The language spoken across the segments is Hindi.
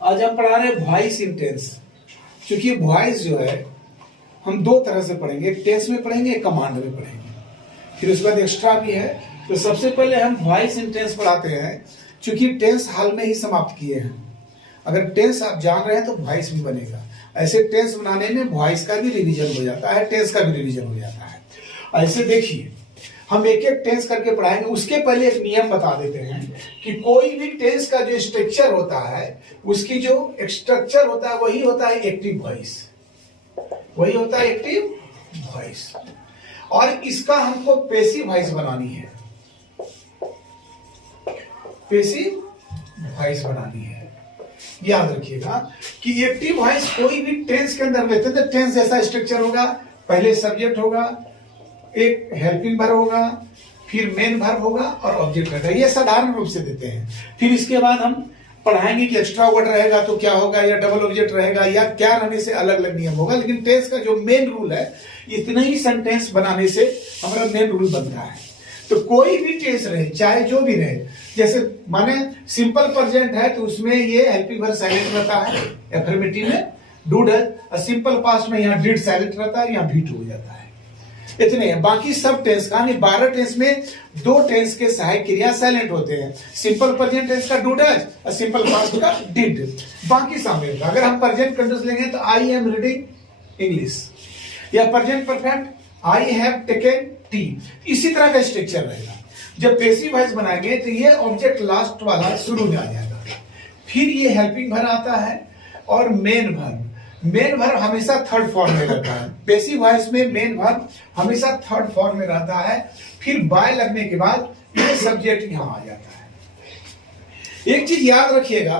आज हम पढ़ा रहे हैं वॉइस इन टेंस। क्योंकि वॉइस जो है हम दो तरह से पढ़ेंगे, एक टेंस में पढ़ेंगे, एक कमांड में पढ़ेंगे, फिर उसके बाद एक्स्ट्रा भी है। तो सबसे पहले हम वॉइस इन टेंस पढ़ाते हैं, क्योंकि टेंस हाल में ही समाप्त किए हैं। अगर टेंस आप जान रहे हैं तो वॉइस भी बनेगा। ऐसे टेंस बनाने में वॉइस का भी रिवीजन हो जाता है, टेंस का भी रिवीजन हो जाता है। ऐसे देखिए, हम एक एक टेंस करके पढ़ाएंगे। उसके पहले एक नियम बता देते हैं कि कोई भी टेंस का जो स्ट्रक्चर होता है, उसकी जो स्ट्रक्चर होता है वही होता है एक्टिव वॉइस, वही होता है एक्टिव वॉइस। और इसका हमको पैसिव वॉइस बनानी है, पैसिव वॉइस बनानी है। याद रखिएगा कि एक्टिव वॉइस कोई भी टेंस के अंदर लेते हैं तो टेंस जैसा स्ट्रक्चर होगा। पहले सब्जेक्ट होगा, एक हेल्पिंग वर्ब होगा, फिर मेन वर्ब होगा और ऑब्जेक्ट रहेगा। ये साधारण रूप से देते हैं। फिर इसके बाद हम पढ़ाएंगे कि एक्स्ट्रा वर्ड रहेगा तो क्या होगा, या डबल ऑब्जेक्ट रहेगा, या क्या रहने से अलग अलग नियम होगा। लेकिन टेंस का जो मेन रूल है, इतने ही सेंटेंस बनाने से हमारा मेन रूल बनता है। तो कोई भी टेंस रहे, चाहे जो भी रहे, जैसे माने सिंपल प्रेजेंट है तो उसमें ये हेल्पिंग वर्ब साइलेंट रहता है, एफर्मेटिव में डूड है, और सिंपल पास्ट में यहाँ डिड साइलेंट रहता है, यहाँ भी हो जाता है। इतने हैं। बाकी सब टेंस का 12 टेंस में 2 टेंस के सहायक क्रिया साइलेंट होते हैं। सिंपल प्रेजेंट टेंस का डूड है और सिंपल पास्ट का डिड। बाकी शामिल होगा। अगर हम प्रेजेंट कंटीन्यूअस लेंगे तो आई एम रीडिंग इंग्लिश, या present perfect I have taken T. इसी तरह का स्ट्रक्चर रहेगा। जब पैसिव वॉइस बनाएंगे तो ये ऑब्जेक्ट लास्ट वाला शुरू में आ जाएगा, फिर ये हेल्पिंग वर्ब आता है और मेन वर्ब। मेन वर्ब हमेशा थर्ड फॉर्म में रहता है। पैसिव वॉइस में मेन वर्ब हमेशा थर्ड फॉर्म में रहता है। फिर बाय लगने के बाद ये सब्जेक्ट यहां आ जाता है। एक चीज याद रखिएगा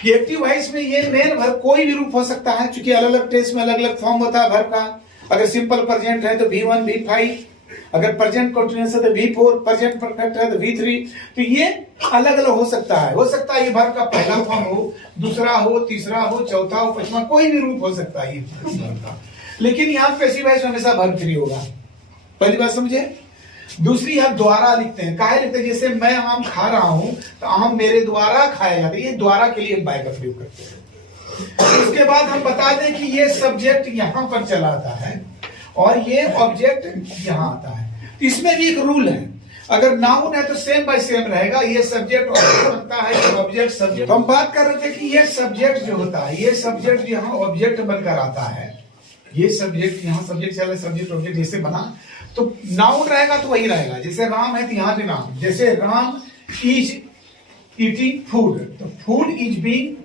कि एक्टिव वॉइस में ये मेन वर्ब कोई भी रूप हो सकता है, क्योंकि अलग अलग टेंस में अलग अलग फॉर्म होता है वर्ब का। अगर सिंपल प्रेजेंट है तो V1 V5, अगर प्रेजेंट कंटीन्यूअस है तो V4, प्रेजेंट परफेक्ट है तो V3। तो ये अलग अलग हो सकता है। हो सकता है ये वर्ब का पहला फॉर्म हो, दूसरा हो, तीसरा हो, चौथा हो, पांचवा, कोई भी रूप हो सकता है ये वर्ब का। लेकिन यहाँ पैसिव वॉइस हमेशा वर्ब 3 होगा। पहली बात समझे। दूसरी हम द्वारा लिखते हैं। काहे लिखते हैं? जैसे मैं आम खा रहा हूं तो आम मेरे द्वारा खाया जाता है। ये द्वारा के लिए बाय का प्रयोग करते हैं। उसके बाद हम बता दें कि ये सब्जेक्ट यहां पर चला आता है और ये ऑब्जेक्ट यहां आता है। इसमें भी एक रूल है। अगर नाउन है तो सेम बाय सेम रहेगा। ये सब्जेक्ट ऑब्जेक्ट बनता है, ये ऑब्जेक्ट सब्जेक्ट। हम बात कर रहे थे कि ये सब्जेक्ट जो होता है, ये सब्जेक्ट यहाँ ऑब्जेक्ट बनकर आता है। ये सब्जेक्ट यहाँ सब्जेक्ट चला, सब्जेक्ट ऑब्जेक्ट जैसे बना, तो नाउन रहेगा तो वही रहेगा। जैसे राम है तो यहाँ भी राम। जैसे राम इज ईटिंग फूड, तो food is being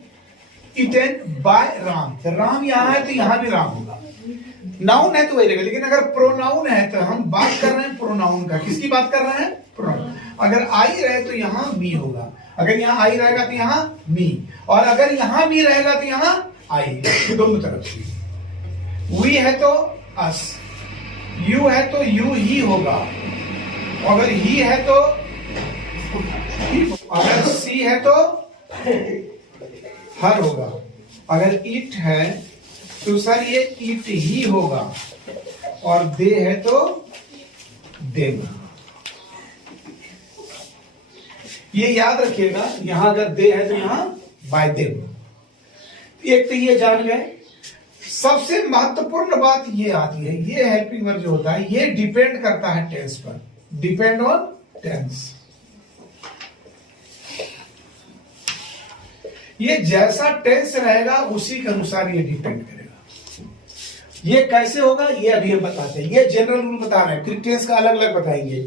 eaten by Ram. तो राम यहाँ है तो यहाँ भी राम होगा। नाउन है तो वही रहेगा। लेकिन अगर प्रोनाउन है तो हम बात कर रहे हैं प्रोनाउन का। किसकी बात कर रहे हैं? प्रोनाउन। अगर आई रहे तो यहाँ मी होगा, अगर यहाँ आई रहेगा तो यहाँ मी, और अगर यहाँ मी रहेगा तो यहाँ आई। दोनों तरफ से। वी है तो अस, यू है तो यू ही होगा, अगर ही है तो ही, अगर सी है तो हर होगा, अगर इट है तो सर ये इट ही होगा, और दे है तो देम। ये याद रखिएगा। यहां अगर दे है तो यहां बाय देम। एक तो ये जान गए। सबसे महत्वपूर्ण बात ये आती है, ये हेल्पिंग वर्ब जो होता है ये डिपेंड करता है टेंस पर। Depend on tense. ये जैसा टेंस रहेगा उसी के अनुसार ये डिपेंड करेगा। ये कैसे होगा ये अभी हम बताते हैं। ये जनरल रूल बता रहे हैं, फिर टेंस का अलग अलग बताएंगे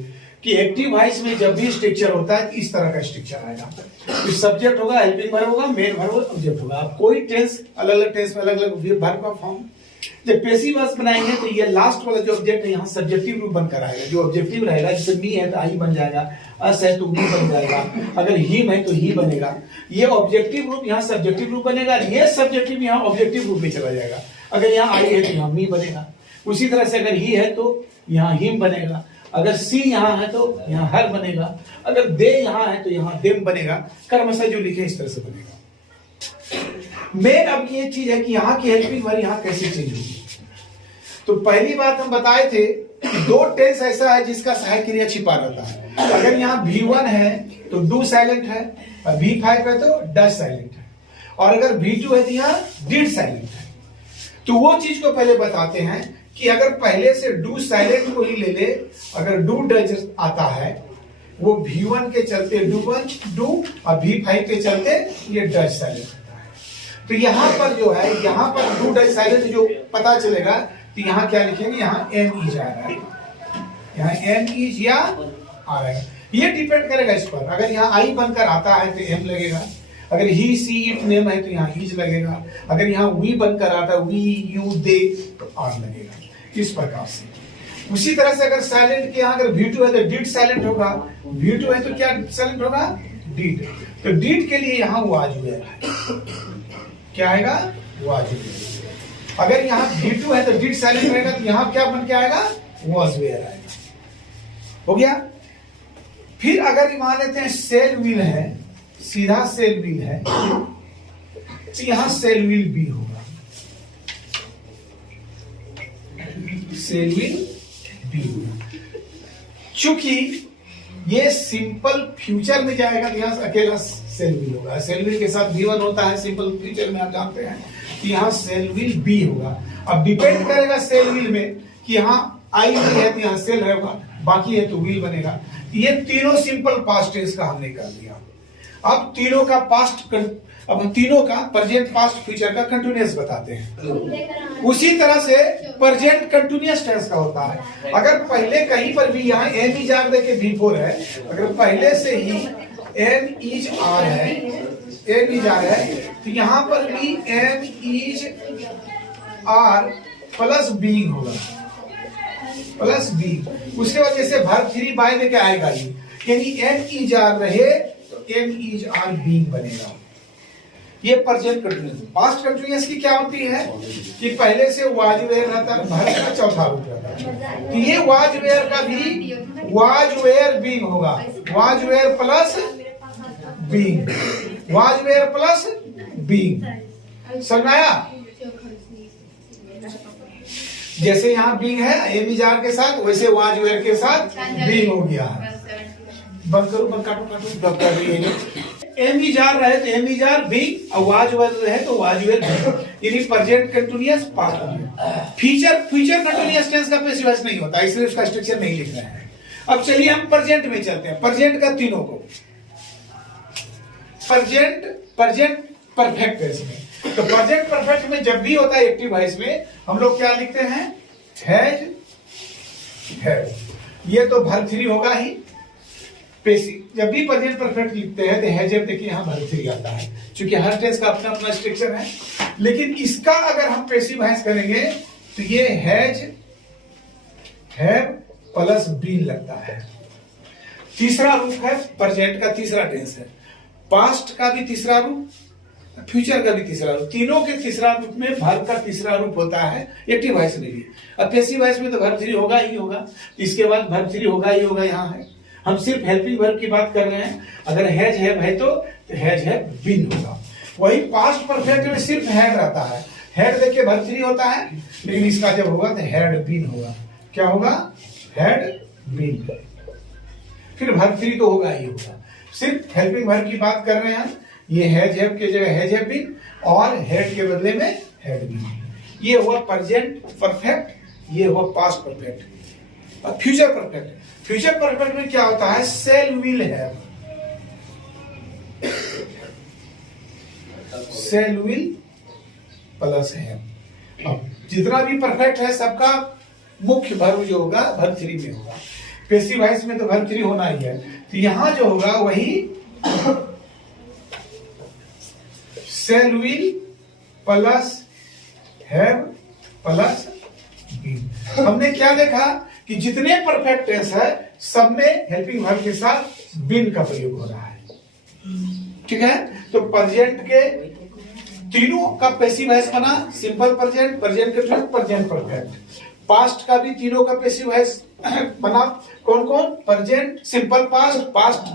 कि एक्टिव वॉइस में जब भी स्ट्रक्चर होता है इस तरह का स्ट्रक्चर आएगा। तो सब्जेक्ट होगा, हेल्पिंग वर्ब होगा, मेन वर्ब होगा, ऑब्जेक्ट होगा। आप कोई टेंस अलग अलग टेंस में अलग अलग वर्ब का फॉर्म। जब पैसिव वॉइस बनाएंगे तो ये लास्ट वाला जो ऑब्जेक्ट है यहाँ सब्जेक्टिव रूप बनकर आएगा। जो ऑब्जेक्टिव रहेगा, जैसे मी है तो आई बन जाएगा, अस है तो मी बन जाएगा, अगर हिम है तो ही बनेगा। ये ऑब्जेक्टिव रूप यहाँ सब्जेक्टिव रूप बनेगा, ये सब्जेक्टिव यहाँ ऑब्जेक्टिव रूप में चला जाएगा। अगर यहाँ आई है तो यहाँ मी बनेगा। उसी तरह से अगर ही है तो यहाँ हिम बनेगा, अगर सी यहाँ है तो यहाँ हर बनेगा, अगर दे यहाँ है तो यहाँ देम बनेगा। कर्मशः जो लिखे इस तरह से बनेगा। मेन अब ये चीज है कि यहाँ की हेल्पिंग वर्ब यहाँ कैसे चेंज होगी। तो पहली बात हम बताए थे कि 2 टेंस ऐसा है जिसका सहायक क्रिया छिपा रहता है। अगर यहाँ V1 है तो डू साइलेंट है, और V5 है तो डज साइलेंट है। और अगर V2 है तो यहाँ डिड साइलेंट है। तो वो चीज को पहले बताते हैं कि अगर पहले से डू साइलेंट को ही ले ले, अगर डू डज आता है वो V1 के चलते डू और V5 के चलते ये डज साइलेंट होता है। तो यहां पर जो है, यहां पर डू डज साइलेंट जो पता चलेगा तो यहां क्या लिखेंगे, यहां एम इज आ रहा है, यहाँ एम इज या आ रहा है, ये डिपेंड करेगा इस पर। अगर यहाँ आई बनकर आता है तो एम लगेगा, अगर ही सी इट नेम है तो यहाँ इज लगेगा, अगर यहाँ वी बनकर आता है वी यू दे तो आर लगेगा, इस प्रकार से। उसी तरह से अगर साइलेंट के यहाँ अगर V2 है तो डिड साइलेंट होगा, V2 है तो क्या साइलेंट होगा, डिड। तो डिड के लिए यहाँ वाज वेयर है, क्या आएगा, वाज वेयर। अगर यहाँ V2 है तो डिड साइलेंट रहेगा तो यहाँ क्या बन के आएगा, वाज वेयर आएगा। हो गया। फिर अगर मान लेते हैं सेल विल है, सीधा सेल विल है तो यहां सेल विल बी होगा, सेल विल बी होगा। चूंकि ये सिंपल फ्यूचर में जाएगा तो यहां अकेला सेल विल होगा, सेल विल के साथ V1 होता है सिंपल फ्यूचर में, आप जानते हैं। तो यहां सेल विल बी होगा। अब डिपेंड करेगा सेल विल में कि यहाँ आई है तो यहाँ सेल रहेगा, बाकी है तो विल बनेगा। ये तीनों सिंपल पास्ट टेंस का हमने कर लिया। अब तीनों का प्रेजेंट पास्ट फ्यूचर का कंटिन्यूअस बताते हैं। उसी तरह से प्रेजेंट कंटिन्यूअस टेंस का होता है। अगर पहले कहीं पर भी यहाँ एम इज आर देखे V4 है, अगर पहले से ही एम इज आर है, एम इज आर है तो यहाँ पर भी am is are plus being होगा, प्लस बी। उसके बाद जैसे वर्ब 3 बाय देके आएगा ही, यानी एम इज आर रहे तो एम इज आर बीइंग बनेगा। ये प्रेजेंट कंटिन्यूअस। पास्ट कंटिन्यूअस की क्या होती है कि पहले से वाज वेयर रहता है, वर्ब का चौथा रूप रहता है। तो ये वाज वेयर का भी वाज वेयर बीइंग होगा, was were plus being, was were plus being. समझ आया? जैसे यहाँ बीइंग है एम इज आर के साथ, वैसे वाज वेयर के साथ बीइंग हो गया है। बंद करो, बंद काटो डॉक्टर। एम इज आर रहे तो एम इज आर बीइंग और वाज वेयर रहे तो वाज वेयर बीइंग, यानी present continuous past. Future continuous tense का पैसिव वॉइस नहीं होता, इसलिए उसका स्ट्रक्चर नहीं लिख रहे हैं। अब चलिए हम प्रेजेंट में चलते हैं। प्रेजेंट का तीनों को प्रेजेंट परफेक्ट टेंस में, तो प्रेजेंट परफेक्ट में जब भी होता है एक्टिव वॉइस में हम लोग क्या लिखते हैं, हैज, हैव। ये तो वर्ब 3 होगा ही। पेसिव जब भी प्रेजेंट परफेक्ट लिखते हैं तो हैज हैव, देखिए यहां वर्ब 3 आता है, क्योंकि हर टेंस का अपना अपना स्ट्रक्चर है। लेकिन इसका अगर हम पेसिव वॉइस करेंगे तो ये हैज, हैव प्लस बीन लगता है। तीसरा रूप है प्रेजेंट का, तीसरा टेंस है। पास्ट का भी तीसरा रूप, फ्यूचर का भी तीसरा रूप, तीनों के तीसरा रूप में वर्ब का तीसरा रूप होता है एक्टिव वॉइस में भी। अब पैसिव वॉइस में तो वर्ब 3 होगा ही होगा, इसके बाद वर्ब 3 होगा ही होगा। यहाँ है हम सिर्फ हेल्पिंग वर्ब की बात कर रहे हैं। अगर हैज हैव है तो हैज हैव बीन होगा। वही पास्ट परफेक्ट में सिर्फ हैड रहता है, हैड देखिए वर्ब 3 होता है, लेकिन इसका जब होगा तो हैड बीन होगा। क्या होगा, हैड बीन। फिर वर्ब 3 तो होगा ही होगा। सिर्फ हेल्पिंग वर्ब की बात कर रहे हैं हम। ये हैज हैव के जगह हैज हैव बीन और हैड के बदले में हैड बीन। ये हुआ प्रेजेंट परफेक्ट, ये हुआ पास्ट परफेक्ट। और फ्यूचर परफेक्ट, फ्यूचर परफेक्ट में क्या होता है, shall will have, shall will plus have. अब जितना भी परफेक्ट है सबका मुख्य वर्ब जो होगा वर्ब 3 में होगा। पैसिव वॉइस में तो वर्ब 3 होना ही है। तो यहां जो होगा वही shall will plus have plus been. हमने क्या देखा कि जितने परफेक्ट टेंस है सब में हेल्पिंग वर्ब के साथ बीन का प्रयोग हो रहा है। ठीक है, तो प्रेजेंट के तीनों का पैसिव वॉइस बना, simple present, present continuous, present perfect. Past का भी तीनों का पैसिव वॉइस बना, कौन कौन, present simple past, past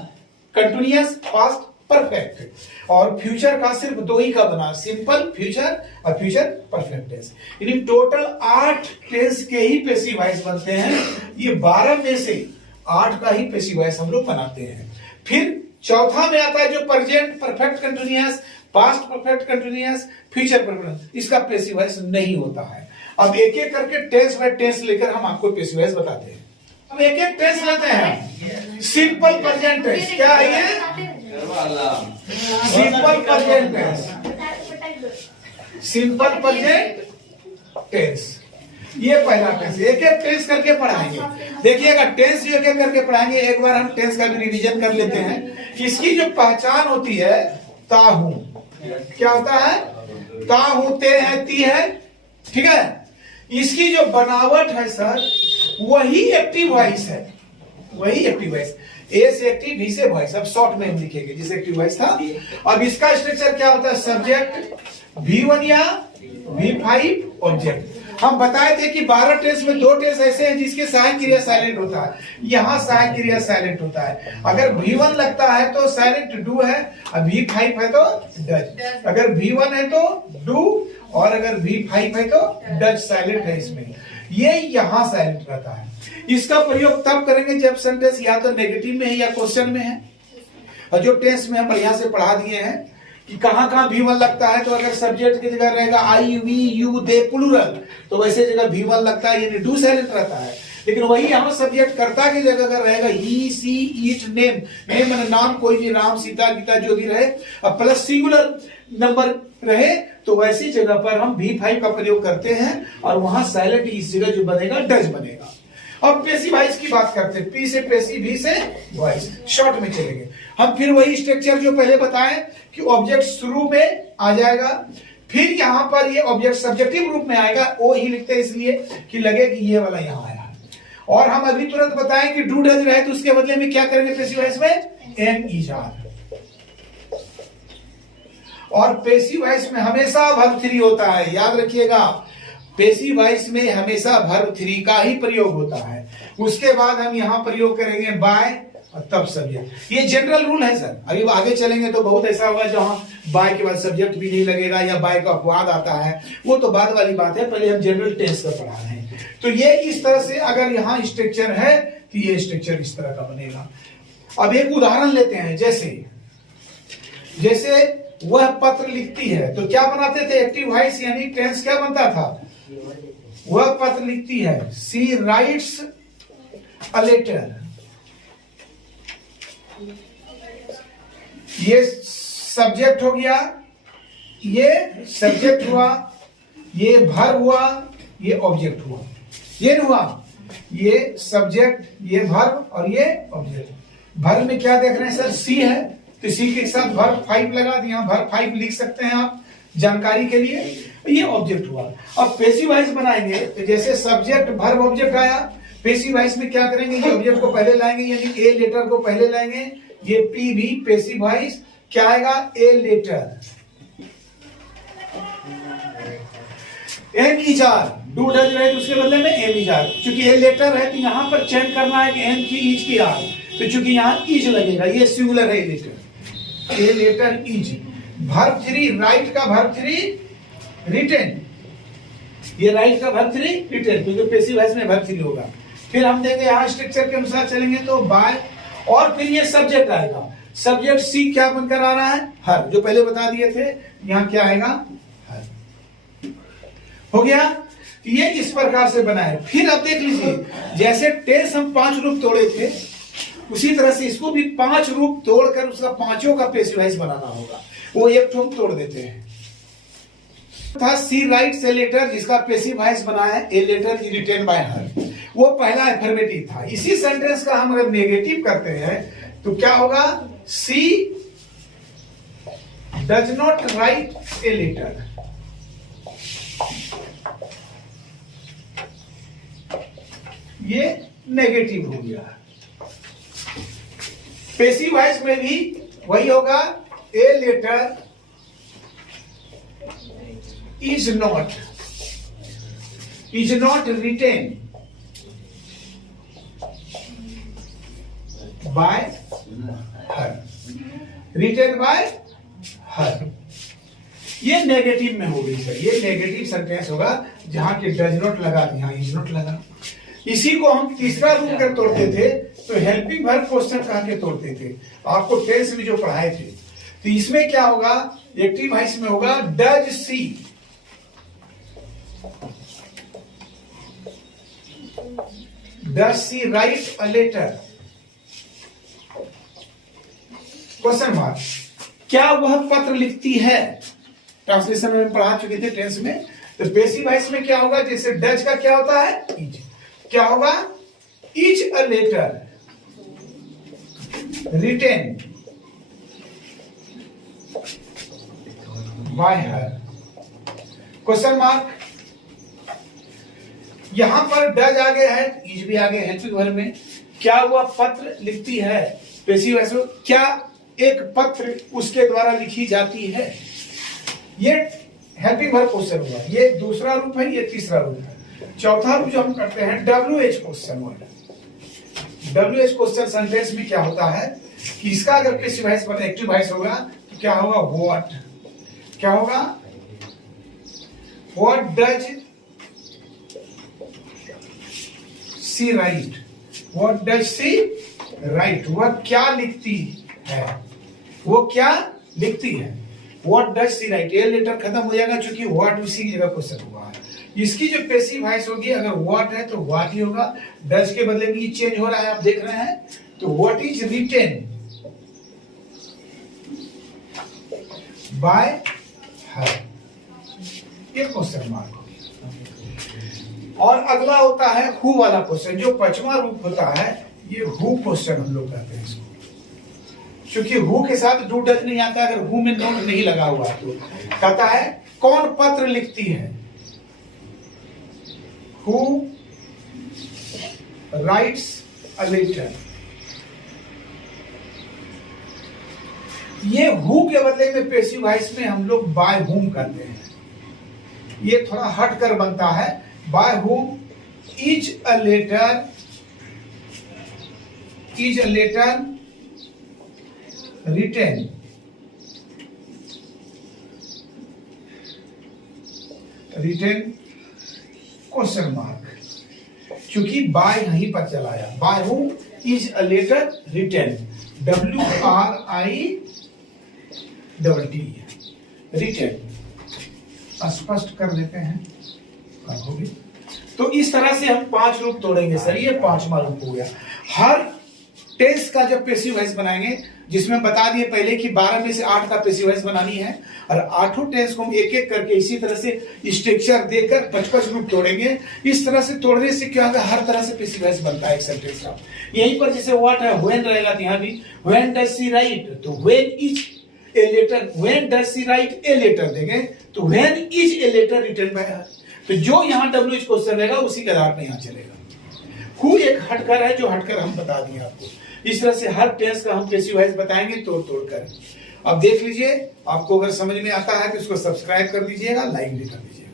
continuous, past perfect. और फ्यूचर का सिर्फ 2 ही का बना, सिंपल फ्यूचर और फ्यूचर परफेक्ट टेंस। यानी टोटल 8 टेंस के ही पैसिव वॉइस बनते हैं। ये 12 में से 8 का ही पैसिव वॉइस हम लोग बनाते हैं। फिर चौथा में आता है जो present perfect continuous, past perfect continuous, future perfect, इसका पैसिव वॉइस नहीं होता है। अब एक एक करके टेंस बाय टेंस लेकर हम आपको पैसिव वॉइस बताते हैं। अब एक एक टेंस लेते हैं। सिंपल प्रेजेंट टेंस क्या है ये? Simple present tense, simple present tense, ये पहला टेंस। एक एक टेंस करके पढ़ाएंगे। देखिएगा टेंस जो एक एक करके पढ़ाएंगे, एक बार हम टेंस का भी रिवीजन कर लेते हैं। इसकी जो पहचान होती है ता हूं, क्या होता है? ता हूं, ते है, ती है, ठीक है। इसकी जो बनावट है सर वही एक्टिव वॉइस है, वही एक्टिव वॉइस। ए से एक्टिव, बी से वॉइस। अब शॉर्ट में हम लिखेंगे जिसे एक्टिव वॉइस था। अब इसका स्ट्रक्चर क्या होता है? सब्जेक्ट V1 या V5 ऑब्जेक्ट। हम बताए थे कि 12 टेंस में 2 टेंस ऐसे हैं जिसके सहायक क्रिया साइलेंट होता है। यहाँ सहायक क्रिया साइलेंट होता है। अगर V1 लगता है तो साइलेंट डू है, और V5 है तो डज। अगर V1 है तो डू, और अगर V5 है तो डज साइलेंट है इसमें। ये यहाँ साइलेंट रहता है। इसका प्रयोग तब करेंगे जब सेंटेंस या तो नेगेटिव में है या क्वेश्चन में है। और जो टेंस में हम बढ़िया से पढ़ा दिए हैं कि कहां कहां V1 लगता है, तो अगर सब्जेक्ट की जगह रहेगा आई, वी, यू, दे प्लूरल, तो वैसे जगह V1 लगता है, यानी डू साइलेंट रहता है। लेकिन वही यहाँ सब्जेक्ट कर्ता की जगह अगर रहेगा ही, सी, ईट, नेम, नेम माने नाम, कोई भी, राम, सीता, गीता जो भी रहे, अब प्लस सिंगुलर नंबर रहे, तो वैसी जगह पर हम V5 का प्रयोग करते हैं, और वहां साइलेंट इस जगह जो बनेगा डज बनेगा। अब पैसिव वॉइस की बात करते हैं। पी से पैसिव, वी से वॉइस। शॉर्ट में चलेंगे हम। फिर वही स्ट्रक्चर जो पहले बताएं कि ऑब्जेक्ट शुरू में आ जाएगा, फिर यहां पर ये ऑब्जेक्ट सब्जेक्टिव रूप में आएगा। ओ ही लिखते हैं इसलिए कि लगे कि ये वाला यहां आया। और हम अभी तुरंत बताएं कि डू डज रहे तो उसके बदले में क्या करेंगे पैसिव वॉइस में? एम इजार। और पैसिव वॉइस में हमेशा वर्ब 3 होता है, याद रखिएगा। पैसिव वॉइस में हमेशा वर्ब 3 का ही प्रयोग होता है। उसके बाद हम यहां प्रयोग करेंगे बाय और तब सब्जेक्ट। ये जनरल रूल है सर। अभी आगे चलेंगे तो बहुत ऐसा होगा जहां बाय के बाद सब्जेक्ट भी नहीं लगेगा, या बाय का अपवाद आता है, वो तो बाद वाली बात है। पहले हम जनरल टेंस का पढ़ा रहे हैं। तो ये इस तरह से अगर यहाँ स्ट्रक्चर है तो ये स्ट्रक्चर इस तरह का बनेगा। अब एक उदाहरण लेते हैं। जैसे वह पत्र लिखती है, तो क्या बनाते थे? एक्टिव वॉइस यानी टेंस क्या बनता था? वह पत्र लिखती है, सी राइट्स अ लेटर। ये सब्जेक्ट हो गया, ये सब्जेक्ट हुआ, ये वर्ब हुआ, ये ऑब्जेक्ट हुआ। ये हुआ, ये सब्जेक्ट, ये वर्ब और ये ऑब्जेक्ट। वर्ब में क्या देख रहे हैं सर? सी है, तो सी के साथ वर्ब 5 लगा दिया। वर्ब 5 लिख सकते हैं आप जानकारी के लिए। ये ऑब्जेक्ट हुआ। अब पैसिव वॉइस बनाएंगे तो जैसे सब्जेक्ट वर्ब ऑब्जेक्ट आया, पैसिव वॉइस में क्या करेंगे? ये ऑब्जेक्ट को पहले लाएंगे, यानी ए लेटर को पहले लाएंगे। ये पी भी पैसिव वॉइस क्या आएगा? A letter. Am is are, do does रहे तो उसके बदले में एम इजार। चूंकि ए लेटर है तो यहां पर चेंज करना है कि एम की, इज की, आर, तो चूंकि यहां इज लगेगा, ये सिंगुलर है। A letter is. Verb 3, write का वर्ब 3 रिटेन, ये राइट का वर्ब 3 रिटेन, क्योंकि पैसिव वॉइस में वर्ब 3 होगा। फिर हम देंगे यहाँ स्ट्रक्चर के अनुसार चलेंगे तो बाय, और फिर ये सब्जेक्ट आएगा। सब्जेक्ट सी क्या बनकर आ रहा है? हर, जो पहले बता दिए थे। यहाँ क्या आएगा? हर। हो गया। ये इस प्रकार से बना है। फिर अब देख लीजिए, जैसे टेंस हम 5 रूप तोड़े थे, उसी तरह से इसको भी 5 रूप तोड़कर उसका 5 का पैसिव वॉइस बनाना होगा। वो एक ठोक तोड़ देते हैं। था सी राइट्स ए लेटर, जिसका पैसिव वॉइस बना है a letter is written by her. वो पहला अफर्मेटिव था। इसी सेंटेंस का हम अगर नेगेटिव करते हैं तो क्या होगा? She does not write a letter. ये नेगेटिव हो गया। पैसिव वॉइस में भी वही होगा, a letter is not written by her, written by her। ये नेगेटिव में हो गई सर। ये नेगेटिव सेंटेंस होगा जहां के डज नॉट लगा, यहां इज नॉट लगा। इसी को हम तीसरा रूप कर तोड़ते थे, तो हेल्पिंग वर्ब क्वेश्चन कहा के तोड़ते थे, आपको टेंस में जो पढ़ाए थे। तो इसमें क्या होगा, एक्टिव वॉइस में होगा does she, does she write a letter, question mark, क्या वह पत्र लिखती है। ट्रांसलेशन में पढ़ा चुके थे टेंस में। तो पैसिव वॉइस में क्या होगा, जैसे डज का क्या होता है, इज, क्या होगा, is a letter written by her, question mark. यहां पर डज आगे है, इज भी आगे हेल्पिंग वर्ब में। क्या वह पत्र लिखती है, पैसिव वॉइस में, क्या एक पत्र उसके द्वारा लिखी जाती है। ये हेल्पिंग वर्ब क्वेश्चन हुआ, ये दूसरा रूप है, ये तीसरा रूप है। चौथा रूप जो हम करते हैं WH question word. WH question sentence में क्या होता है कि इसका अगर पैसिव वॉइस बने, एक्टिव वॉइस होगा तो क्या होगा, व्हाट, क्या होगा, what does she write, what does she write, वह क्या लिखती है, वो क्या लिखती है। What does she write, a letter खत्म हो जाएगा क्योंकि व्हाट उसी की जगह क्वेश्चन हुआ है। इसकी जो पैसिव वॉइस होगी, अगर व्हाट है तो व्हाट ही होगा, डज के बदले में ये चेंज हो रहा है, आप देख रहे हैं। तो व्हाट इज रिटेन बाय हर, ये क्वेश्चन मार्क हो गया। और अगला होता है हु वाला क्वेश्चन, जो पांचवा रूप होता है, ये हु क्वेश्चन हम लोग कहते हैं इसको, क्योंकि हु के साथ डू डज नहीं आता, अगर हु में नोट नहीं लगा हुआ तो कहता है कौन पत्र लिखती है, हु राइट्स अ लेटर। ये हु के बदले में पैसिव वॉइस में हम लोग बाय हुम करते हैं, ये थोड़ा हट कर बनता है। By whom is a letter, is a letter written question mark, क्योंकि बाय यहीं पर चलाया, by whom is a letter written, WRITT written, स्पष्ट कर देते हैं। तो इस तरह से हम 5 रूप तोड़ेंगे सर, ये 5वां रूप हो गया। हर टेंस का जब पैसिव वॉइस बनाएंगे, जिसमें बता दिए पहले कि 12 में से 8 का पैसिव वॉइस बनानी है, और 8 टेंस को हम एक एक करके इसी तरह से स्ट्रक्चर देकर 55 रूप तोड़ेंगे। इस तरह से तोड़ने से क्या होगा, हर तरह से पैसिव वॉइस बनता है एक सेंटेंस का। यहीं पर जैसे व्हाट है, व्हेन रहेगा, तो यहाँ भी व्हेन डज सी राइट, तो when is a letter, when does she write a letter देंगे तो when is a letter written by her. तो जो यहाँ WH क्वेश्चन रहेगा उसी के आधार पर यहाँ चलेगा। हु एक हटकर है, जो हटकर हम बता दिए आपको। इस तरह से हर टेंस का हम पैसिव वॉइस बताएंगे तोड़ तोड़ कर। अब देख लीजिए, आपको अगर समझ में आता है तो इसको सब्सक्राइब कर दीजिएगा, लाइक भी कर दीजिएगा।